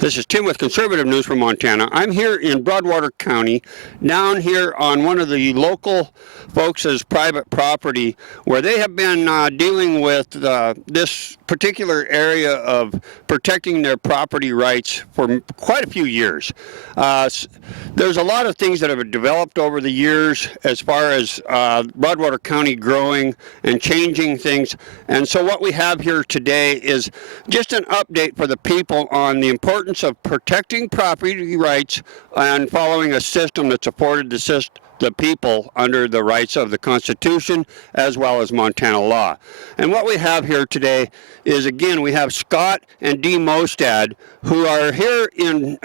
This is Tim with Conservative News from Montana. I'm here in Broadwater County, down here on one of the local folks' private property, where they have been dealing with this particular area of protecting their property rights for quite a few years. There's a lot of things that have developed over the years as far as Broadwater County growing and changing things. And so what we have here today is just an update for the people on the importance of protecting property rights and following a system that's afforded the people under the rights of the Constitution as well as Montana law. And what we have here today is, again, we have Scott and Dee Mostad, who are here in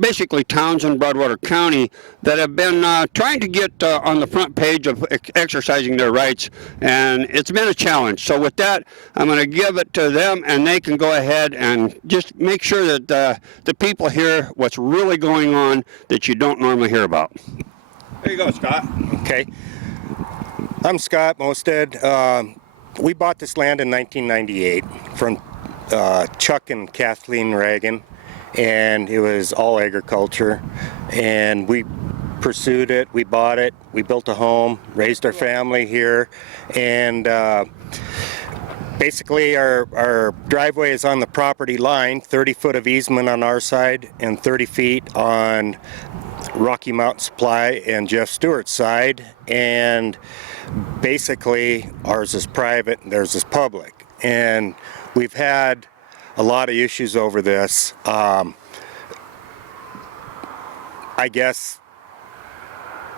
basically towns in Broadwater County that have been trying to get on the front page of exercising their rights, and it's been a challenge. So with that, I'm going to give it to them, and they can go ahead and just make sure that the people hear what's really going on that you don't normally hear about. There you go, Scott. Okay. I'm Scott Mostad. We bought this land in 1998 from Chuck and Kathleen Reagan, and it was all agriculture. And we pursued it, we bought it, we built a home, raised our family here, and basically our driveway is on the property line, 30 foot of easement on our side and 30 feet on Rocky Mountain Supply and Jeff Stewart's side, and basically ours is private and theirs is public. And we've had a lot of issues over this. I guess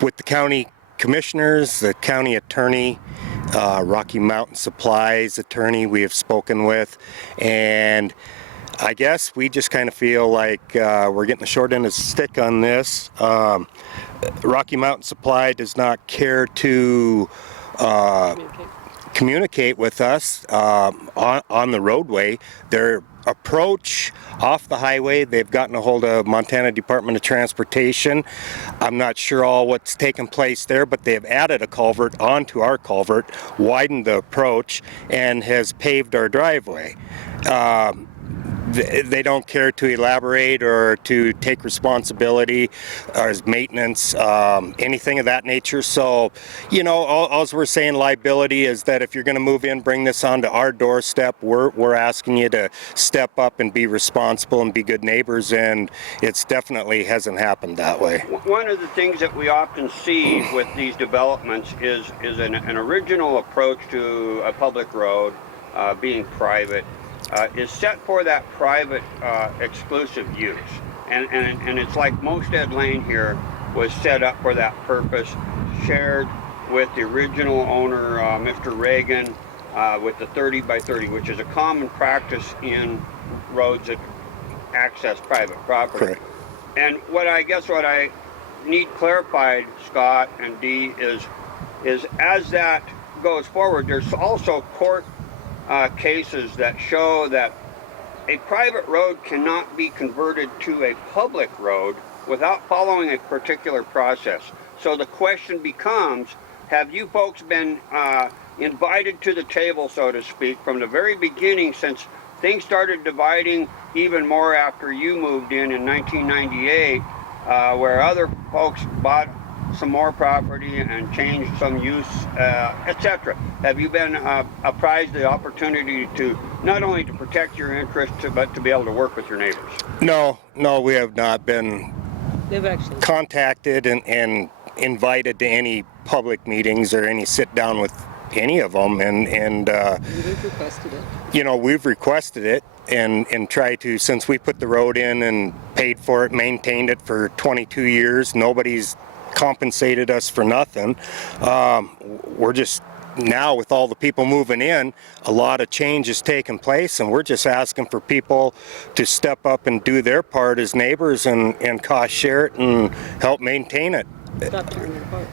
with the county commissioners, the county attorney, Rocky Mountain Supply's attorney we have spoken with, and I guess we just kind of feel like we're getting the short end of the stick on this. Rocky Mountain Supply does not care to communicate with us on the roadway. Their approach off the highway, they've gotten a hold of Montana Department of Transportation. I'm not sure all what's taken place there, but they have added a culvert onto our culvert, widened the approach, and has paved our driveway. They don't care to elaborate or to take responsibility as maintenance, anything of that nature. So, you know, all we're saying liability is that if you're going to move in, bring this onto our doorstep, we're asking you to step up and be responsible and be good neighbors, and it's definitely hasn't happened that way. One of the things that we often see with these developments is an original approach to a public road being private. Is set for that private exclusive use, and it's like Mostad Lane here was set up for that purpose, shared with the original owner, Mr. Reagan, with the 30 by 30, which is a common practice in roads that access private property. Correct. And what I need clarified, Scott and Dee, is as that goes forward, there's also court cases that show that a private road cannot be converted to a public road without following a particular process. So the question becomes, have you folks been invited to the table, so to speak, from the very beginning, since things started dividing even more after you moved in 1998, where other folks bought some more property and changed some use, etc. Have you been apprised of the opportunity to not only to protect your interests, but to be able to work with your neighbors? No, we have not been contacted and invited to any public meetings or any sit down with any of them, and You've requested it. You know, we've requested it and tried to, since we put the road in and paid for it, maintained it for 22 years, nobody's compensated us for nothing. We're just now, with all the people moving in, a lot of change has taken place, and we're just asking for people to step up and do their part as neighbors and cost share it and help maintain it. Stop tearing it apart.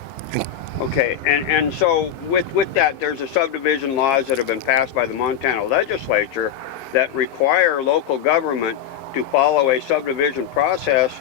Okay, and so with that, there's a subdivision laws that have been passed by the Montana legislature that require local government to follow a subdivision process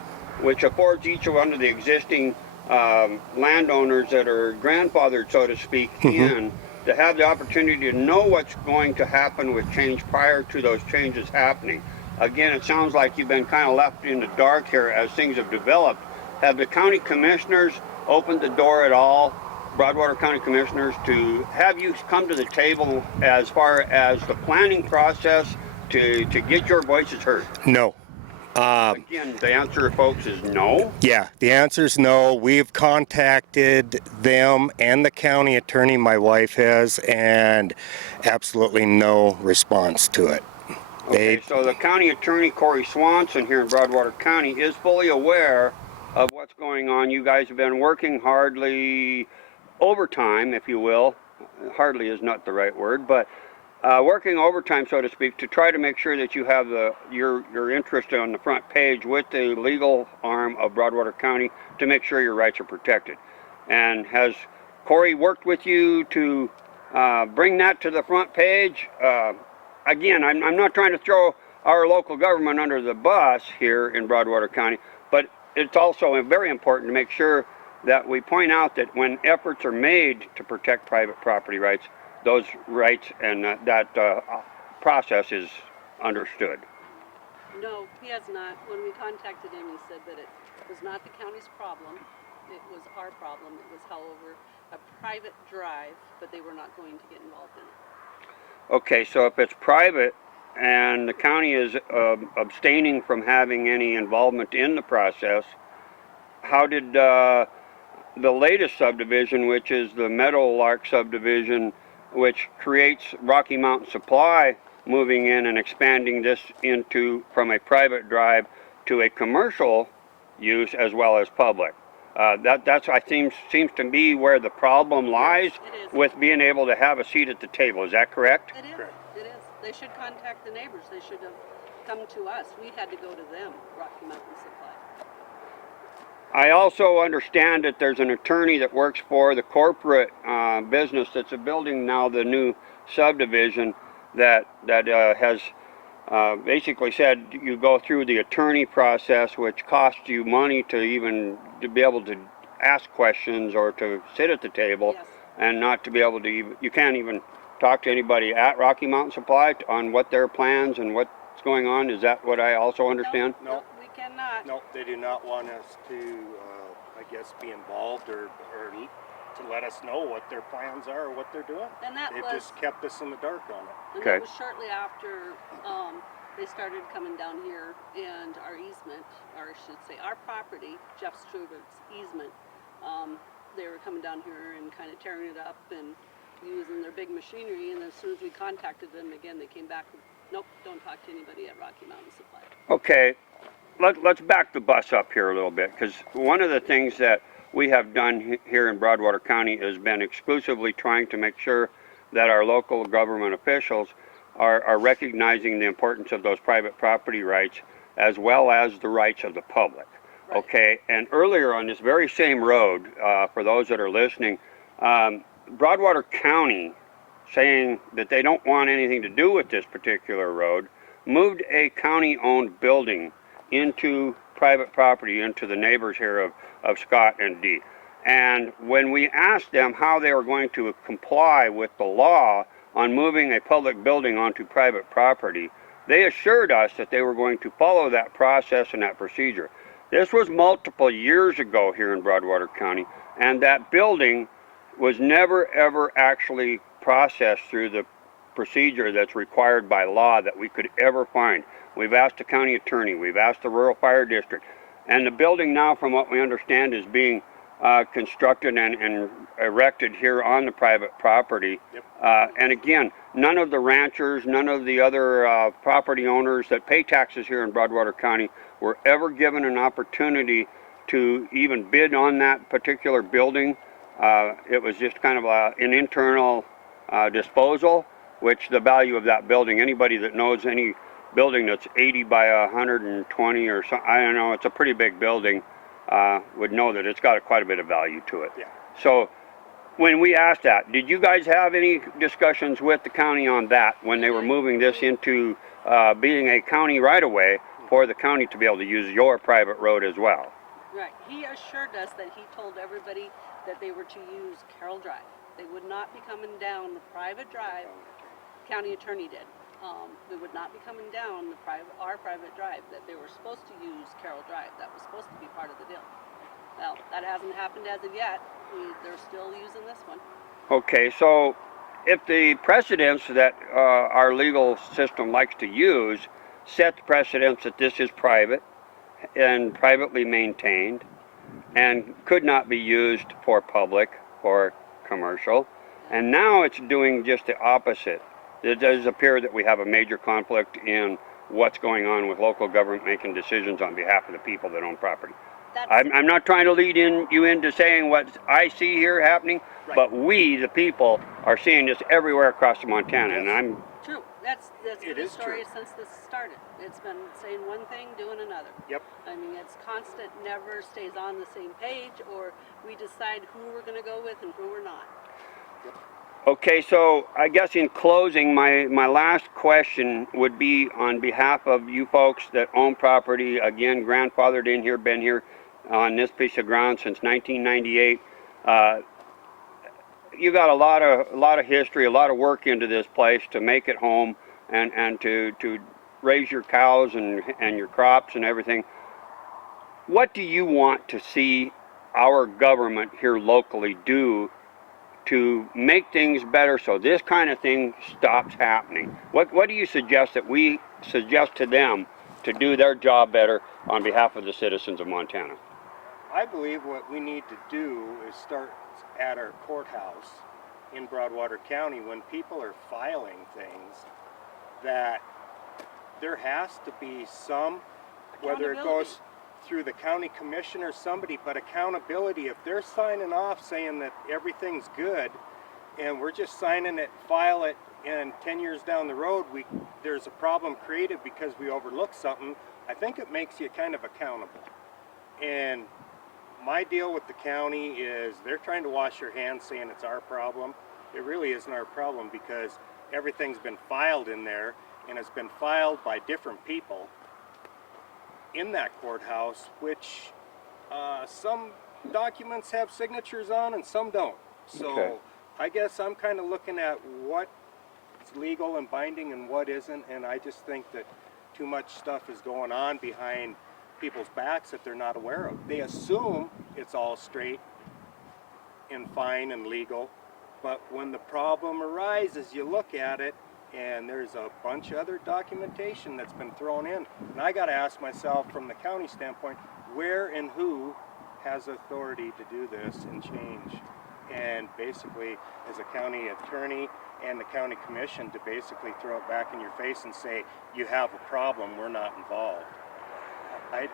which affords each one of the existing landowners that are grandfathered, so to speak, in, to have the opportunity to know what's going to happen with change prior to those changes happening. again, it sounds like you've been kind of left in the dark here as things have developed. Have the county commissioners opened the door at all, Broadwater County Commissioners, to have you come to the table as far as the planning process to get your voices heard? No. Again, the answer, folks, is no. Yeah, the answer is no. We've contacted them and the county attorney, my wife has, and absolutely no response to it. Okay, so the county attorney, Corey Swanson, here in Broadwater County, is fully aware of what's going on. You guys have been working hardly overtime, if you will. Hardly is not the right word, but working overtime, so to speak, to try to make sure that you have your interest on the front page with the legal arm of Broadwater County to make sure your rights are protected. And has Corey worked with you to bring that to the front page? Again, I'm not trying to throw our local government under the bus here in Broadwater County, but it's also very important to make sure that we point out that when efforts are made to protect private property rights, those rights and that process is understood. No, he has not. When we contacted him, he said that it was not the county's problem. It was our problem. It was, however, a private drive, but they were not going to get involved in it. Okay, so if it's private and the county is abstaining from having any involvement in the process, how did the latest subdivision, which is the Meadowlark subdivision, which creates Rocky Mountain Supply, moving in and expanding this into from a private drive to a commercial use as well as public? That's I think seems to be where the problem lies with being able to have a seat at the table. Is that correct? It is. Correct. It is. They should contact the neighbors. They should have come to us. We had to go to them, Rocky Mountain Supply. I also understand that there's an attorney that works for the corporate business that's building now the new subdivision that has basically said you go through the attorney process, which costs you money to even to be able to ask questions or to sit at the table, Yes. and not to be able to you can't even talk to anybody at Rocky Mountain Supply on what their plans and what's going on. Is that what I also understand? No, we cannot. No, they do not want us to, I guess, be involved or to let us know what their plans are or what they're doing. And that They've was, just kept us in the dark on it. and Okay. that was shortly after they started coming down here, and our easement, or I should say our property, Jeff Strubert's easement, they were coming down here and kind of tearing it up and using their big machinery, and as soon as we contacted them again, they came back with, nope, don't talk to anybody at Rocky Mountain Supply. Okay, let's back the bus up here a little bit, because one of the things that we have done here in Broadwater County has been exclusively trying to make sure that our local government officials are recognizing the importance of those private property rights as well as the rights of the public. Right. Okay, and earlier on this very same road, for those that are listening, Broadwater County, saying that they don't want anything to do with this particular road, moved a county-owned building into private property, into the neighbors here of Scott and Dee. And when we asked them how they were going to comply with the law on moving a public building onto private property, they assured us that they were going to follow that process and that procedure. This was multiple years ago here in Broadwater County, and that building was never ever actually processed through the procedure that's required by law that we could ever find. We've asked the county attorney, we've asked the rural fire district, and the building now, from what we understand, is being constructed and erected here on the private property. Yep. And again, none of the ranchers, none of the other property owners that pay taxes here in Broadwater County were ever given an opportunity to even bid on that particular building. It was just kind of an internal disposal, which the value of that building, anybody that knows any building that's 80 by 120 or something, I don't know, it's a pretty big building, would know that it's got quite a bit of value to it. Yeah. So when we asked that, did you guys have any discussions with the county on that when they were moving this into being a county right-of-way for the county to be able to use your private road as well? Right. He assured us that he told everybody that they were to use Carroll Drive. They would not be coming down the private drive. County attorney did. They would not be coming down our private drive that they were supposed to use Carroll Drive. That was supposed to be part of the deal. Well, that hasn't happened as of yet. They're still using this one. Okay, so if the precedents that our legal system likes to use set the precedents that this is private and privately maintained and could not be used for public or commercial, and now it's doing just the opposite. It does appear that we have a major conflict in what's going on with local government making decisions on behalf of the people that own property. I'm not trying to lead you into saying what I see here happening, Right. but we, the people, are seeing this everywhere across Montana, and I'm... True. That's been the is story true. since this started. It's been saying one thing, doing another. Yep. I mean, it's constant, never stays on the same page, or we decide who we're going to go with and who we're not. Okay, so I guess in closing, my last question would be on behalf of you folks that own property, again, grandfathered in here, been here on this piece of ground since 1998. You got a lot of history, a lot of work into this place to make it home and to raise your cows and your crops and everything. What do you want to see our government here locally do to make things better so this kind of thing stops happening? What do you suggest that we suggest to them to do their job better on behalf of the citizens of Montana? I believe what we need to do is start at our courthouse in Broadwater County when people are filing things, that there has to be some, whether it goes through the county commission or somebody, but accountability. If they're signing off saying that everything's good and we're just signing it, file it, and 10 years down the road there's a problem created because we overlooked something, I think it makes you kind of accountable. And my deal with the county is they're trying to wash their hands saying it's our problem. It really isn't our problem because everything's been filed in there, and it's been filed by different people in that courthouse, which some documents have signatures on and some don't. So Okay. I guess I'm kind of looking at what's legal and binding and what isn't, and I just think that too much stuff is going on behind people's backs that they're not aware of. They assume it's all straight and fine and legal, but when the problem arises, you look at it and there's a bunch of other documentation that's been thrown in. And I got to ask myself from the county standpoint, where and who has authority to do this and change? And basically, as a county attorney and the county commission, to basically throw it back in your face and say, you have a problem, we're not involved.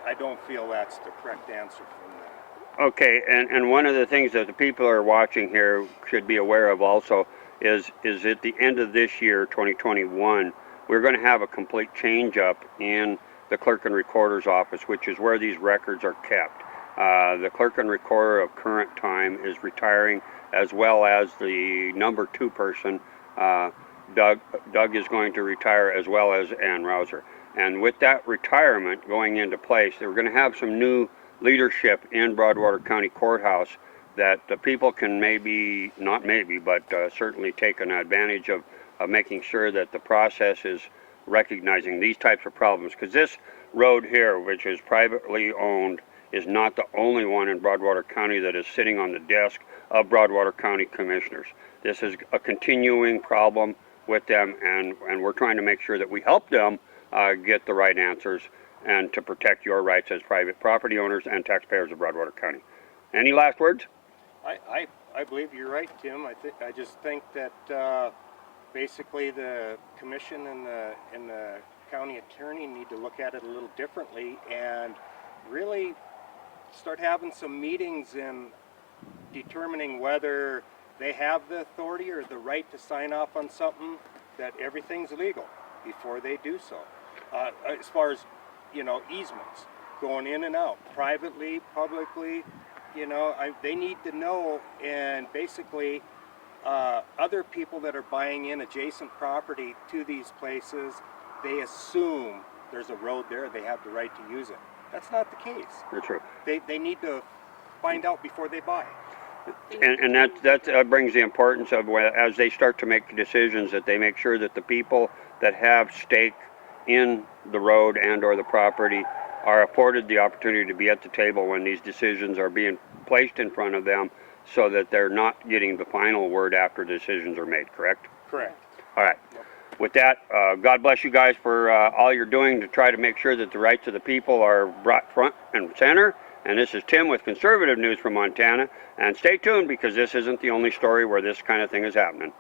I don't feel that's the correct answer from that. Okay, and one of the things that the people who are watching here should be aware of also is at the end of this year, 2021, we're going to have a complete change up in the clerk and recorder's office, which is where these records are kept. The clerk and recorder of current time is retiring, as well as the number 2 person, Doug is going to retire, as well as Ann Rouser. And with that retirement going into place, we're going to have some new leadership in Broadwater County Courthouse that the people can certainly take an advantage of making sure that the process is recognizing these types of problems. Because this road here, which is privately owned, is not the only one in Broadwater County that is sitting on the desk of Broadwater County commissioners. This is a continuing problem with them, and we're trying to make sure that we help them get the right answers and to protect your rights as private property owners and taxpayers of Broadwater County. Any last words? I believe you're right, Tim. I just think that basically the commission and the county attorney need to look at it a little differently and really start having some meetings and determining whether they have the authority or the right to sign off on something, that everything's legal before they do so. As far as, easements going in and out, privately, publicly, they need to know. And basically other people that are buying in adjacent property to these places, they assume there's a road there, they have the right to use it. That's not the case. That's true. They need to find out before they buy. And that brings the importance of, as they start to make decisions, that they make sure that the people that have stake in the road and or the property are afforded the opportunity to be at the table when these decisions are being placed in front of them, so that they're not getting the final word after decisions are made, correct? Correct. All right. With that, God bless you guys for all you're doing to try to make sure that the rights of the people are brought front and center. And this is Tim with Conservative News from Montana. And stay tuned, because this isn't the only story where this kind of thing is happening.